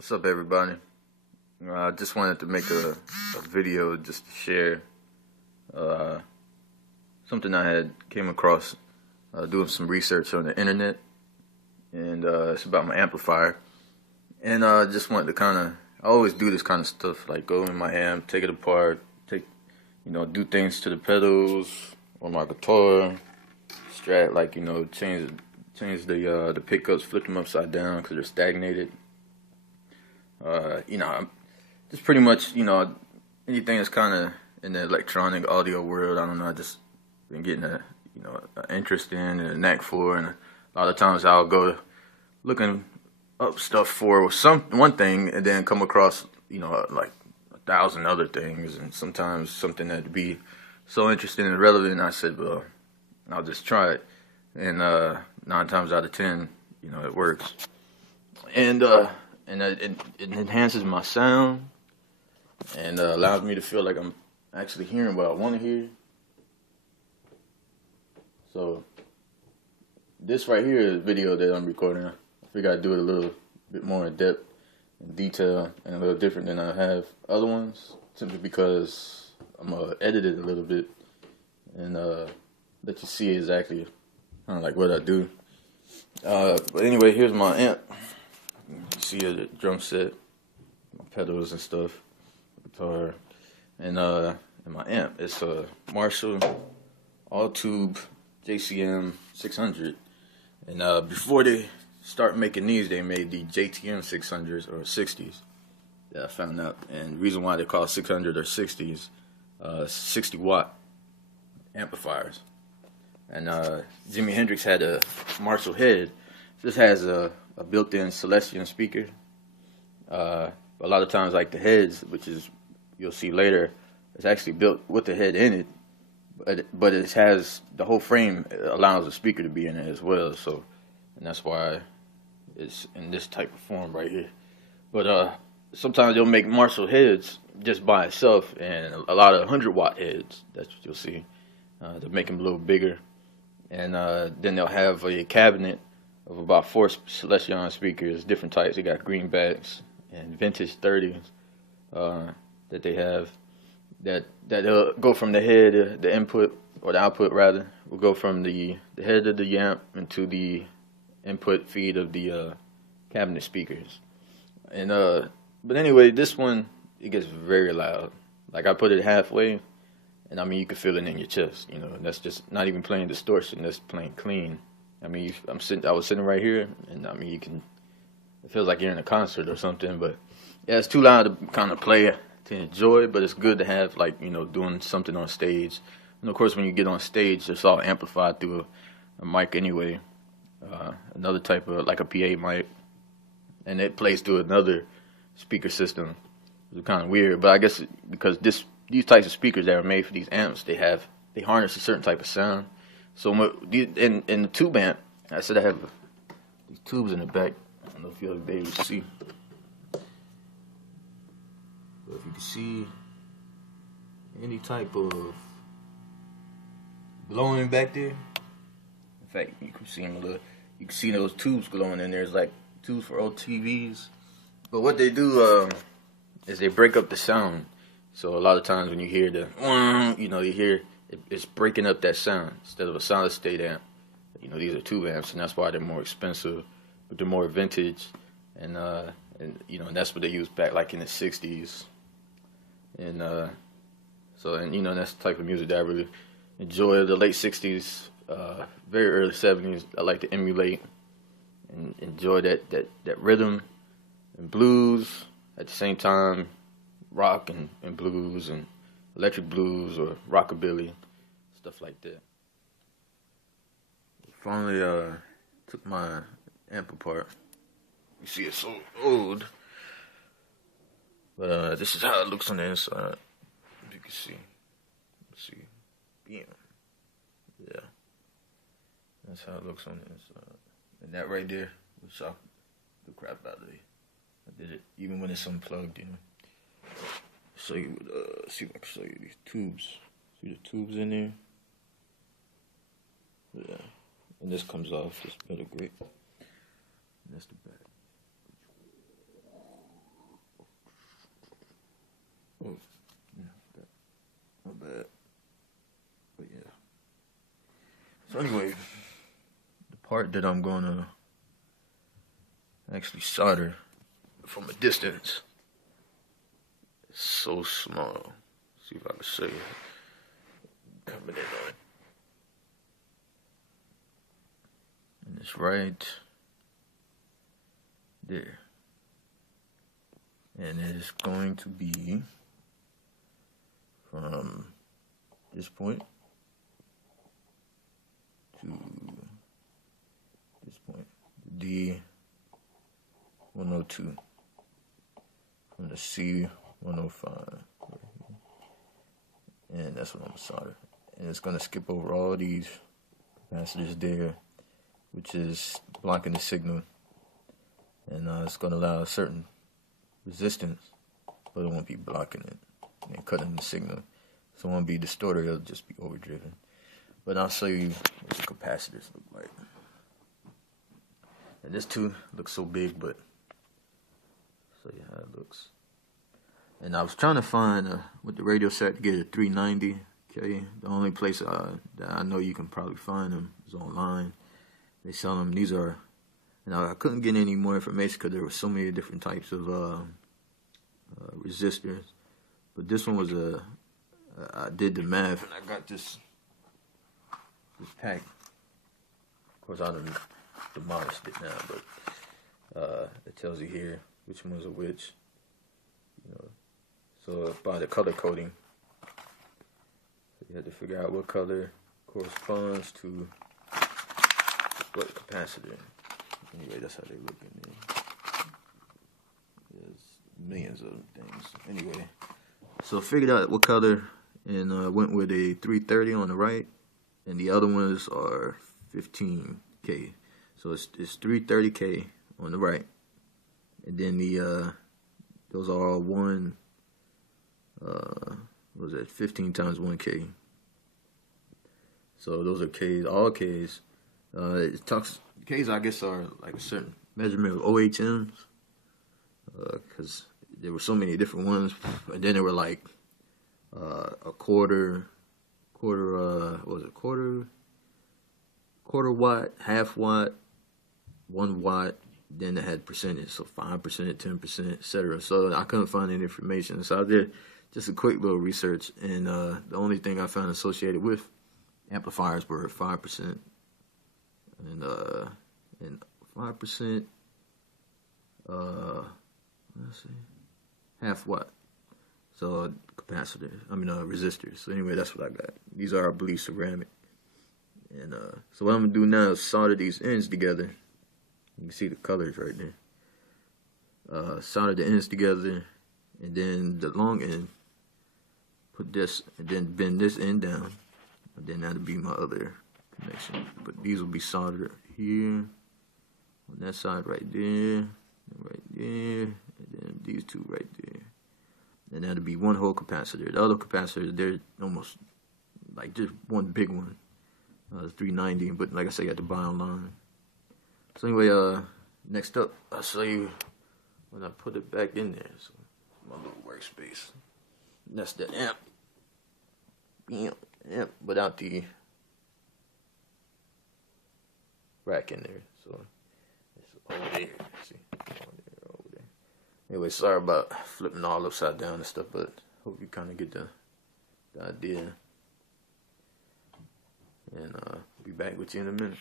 What's up, everybody? I just wanted to make a video just to share something I had came across doing some research on the internet, and it's about my amplifier. And I just wanted to I always do this kind of stuff, like go in my amp, take it apart, do things to the pedals or my guitar, strat, change the pickups, flip them upside down because they're stagnated. Just pretty much, anything that's kind of in the electronic audio world. I don't know. I just been getting an interest in and a knack for, and a lot of times I'll go looking up stuff for one thing and then come across, like 1,000 other things, and sometimes something that'd be so interesting and relevant. I said, well, I'll just try it, and 9 times out of 10, it works, and it enhances my sound and allows me to feel like I'm actually hearing what I want to hear. So this right here is a video that I'm recording. I figured I'd do it a little bit more in depth and detail and a little different than I have other ones, simply because I'm gonna edit it a little bit and let you see exactly kind of like what I do. But anyway, here's my amp. You see the drum set, my pedals and stuff, guitar, and my amp. It's a Marshall all-tube JCM 600. And before they start making these, they made the JCM 600s or 60s. That I found out. And the reason why they call 600 or 60s, 60-watt amplifiers. And Jimi Hendrix had a Marshall head. This has a built-in Celestion speaker. A lot of times, like the heads, which is you'll see later, it's actually built with the head in it, but it has the whole frame allows the speaker to be in it as well. So, and that's why it's in this type of form right here. But sometimes they'll make Marshall heads just by itself, and a lot of 100-watt heads. That's what you'll see. They'll make them a little bigger, and then they'll have a cabinet of about 4 Celestion speakers, different types. They got greenbacks and vintage 30s that they have that go from the head, the input or the output rather, will go from the head of the amp into the input feed of the cabinet speakers. And but anyway, this one, it gets very loud. Like I put it halfway, and I mean you can feel it in your chest. And that's just not even playing distortion. That's playing clean. I mean, I was sitting right here, and I mean, it feels like you're in a concert or something, but yeah, it's too loud to kind of play to enjoy, but it's good to have, like, doing something on stage. And of course, when you get on stage, it's all amplified through a mic anyway, another type of, like a PA mic, and it plays through another speaker system. It's kind of weird, but I guess because these types of speakers that are made for these amps, they harness a certain type of sound. So in the tube amp, I said I have these tubes in the back. I don't know if you'll be able to see. But if you can see any type of glowing back there, in fact, you can see them you can see those tubes glowing in there. It's like tubes for old TVs. But what they do is they break up the sound. So a lot of times when you hear you hear it's breaking up that sound instead of a solid state amp. These are tube amps, and that's why they're more expensive, but they're more vintage, and that's what they used back like in the 60s. And that's the type of music that I really enjoy. The late 60s, very early 70s, I like to emulate and enjoy that rhythm and blues at the same time, rock and blues and electric blues or rockabilly, stuff like that. Finally, took my amp apart. You see, it's so old, but this is how it looks on the inside. As you can see, bam, yeah, that's how it looks on the inside. And that right there will shock the crap out of you. I did it even when it's unplugged, So you would see if I can show you these tubes. See the tubes in there? Yeah. And this comes off this metal grate. And that's the back. Oh, yeah, not bad. But yeah. So anyway, the part that I'm gonna actually solder from a distance is so small. See if I can show you. Coming in on it. And it's right there. And it is going to be from this point to this point, D102 from the C105, and that's what I'm gonna solder. And it's gonna skip over all these capacitors there, which is blocking the signal, and it's gonna allow a certain resistance, but it won't be blocking it and cutting the signal. So it won't be distorted, it'll just be overdriven. But I'll show you what the capacitors look like. And this too looks so big, but I'll show you how it looks. And I was trying to find with the radio set to get a 390. Okay, the only place that I know you can probably find them is online. They sell them. These are, and I couldn't get any more information because there were so many different types of resistors. But this one was I did the math and I got this pack. Of course, I done demolished it now, but it tells you here which ones are which. You know, so by the color coding, you have to figure out what color corresponds to what capacitor. Anyway, that's how they look in there. There's millions of things. Anyway, so I figured out what color and went with a 330 on the right, and the other ones are 15K. So it's 330K on the right, and then the those are all one. What was that? 15 times 1K. So those are Ks, all Ks. It talks Ks, I guess, are like a certain measurement of OHMs, because there were so many different ones, and then there were like a quarter watt, half watt, 1 watt. Then it had percentage, so 5%, 10%, etc. So I couldn't find any information, so I did just a quick little research, and the only thing I found associated with amplifiers were 5% and 5%. Let's see, half watt. So capacitors, resistors. So anyway, that's what I got. These are, I believe, ceramic. And so what I'm gonna do now is solder these ends together. You can see the colors right there. Solder the ends together, and then the long end, put this, and then bend this end down, and then that'll be my other connection. But these will be soldered here, on that side right there, and right there, and then these two right there. And that'll be one whole capacitor. The other capacitors, they're almost like just one big one. 390, but like I said, you have to buy online. So anyway, next up, I'll show you when I put it back in there. So my little workspace. And that's the amp. Amp without the rack in there. So it's over there. See, over there. Anyway, sorry about flipping all upside down and stuff, but hope you kind of get the idea. And be back with you in a minute.